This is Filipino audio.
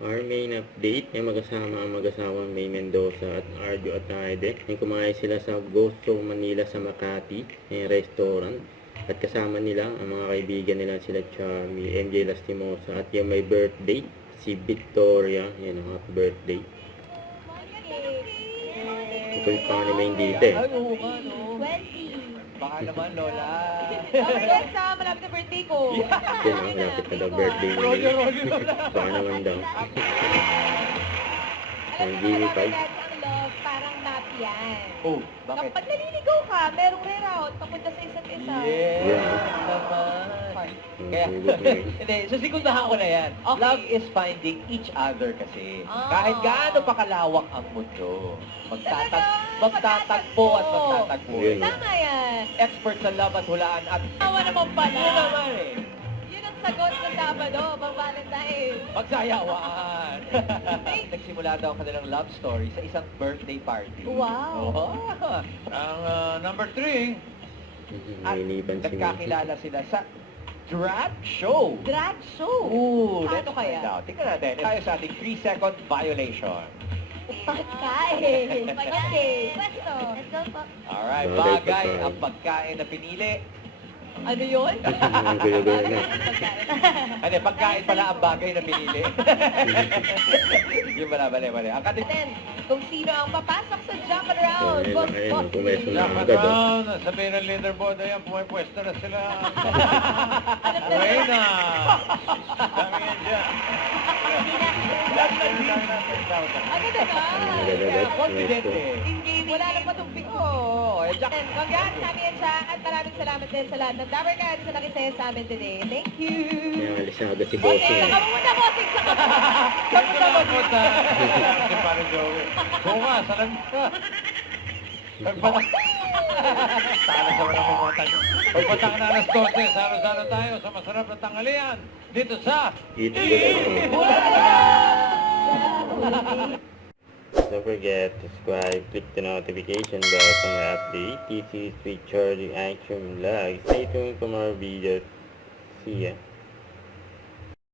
Our main update ay magkasama ang mag-asawang May Mendoza at Arjo Atayde. Ay kumain sila sa Gusto Manila sa Makati, restaurant. At kasama nila ang mga kaibigan nila sila Charmy, MJ Lastimosa at yung may birthday, si Victoria. Yan ang happy birthday. Ito yung pangalan mo yung dito eh. Ay, oo nga, no? 20. Baka naman, Lola. Okay, next malapit na birthday ko. Yan ang lapit na daw birthday mo. Rolyo, Lola. Baka naman daw. Alam Ang mo Jimmy naman, 5. ang love, parang map yan. Oh, bakit? Kapag naliligaw ka, merong reroute papunta sa isa't isa. Yes, naman. Kaya, hindi, susikundahan ko na yan. Okay. Love is finding each other kasi. Ah. Kahit gaano pa kalawak ang mundo, magtatagpo at magtatagpo. Yun. Tama yan. Expert sa love at hulaan at Tawa naman pala. yun naman eh. Yun ang sagot sa Sabado, pang Valentine. Magsayawaan. Nagsimula daw ang kanilang love story sa isang birthday party. Wow. Oh. Ang number 3, at Niliban si May. nagkakilala sila sa drag show. Drag show. Ooh, Paano let's kaya? find out. Tingnan natin. Tayo sa ating 3-second violation. Pagkain. Okay. Pwesto. Let's go po. Alright, Bagay bagay pagkain. ang pagkain na pinili. Ano yun? Ang gulo-gulo na. Ano, pagkain pala ang bagay na pinili. Yung pala, mali. Ang kating... Then, kung sino ang papasok sa jump around. Ayun, Boss ayun, Bossy. pumesto na Dapat agad. Oh. round, sabihin ng leaderboard, ayan, pumipwesto na sila. Alam na Buhay nila. na! Dami yan dyan. Ano na ba? Agad-agad. Confident Pumesto. eh. Wala na patumpik ko. Oo, eh, Jack. And congrats sa amin siya at maraming salamat din sa lahat ng Dabber Cats na nakisaya sa amin today. Thank you! Kaya alis na agad si Okay, Bossing. saka muna, bossing, saka muna. Ito na ang punta. Si Pare Joey. Oo nga, sarang ka. Sana sa walang pumunta nyo. Pagpatang na alas 12, salo-salo tayo sa masarap na tanghalian. Dito sa... Eat good. Don't forget to subscribe, click the notification bell for my update. This is Richard Action Vlog. Stay tuned for more videos. See ya.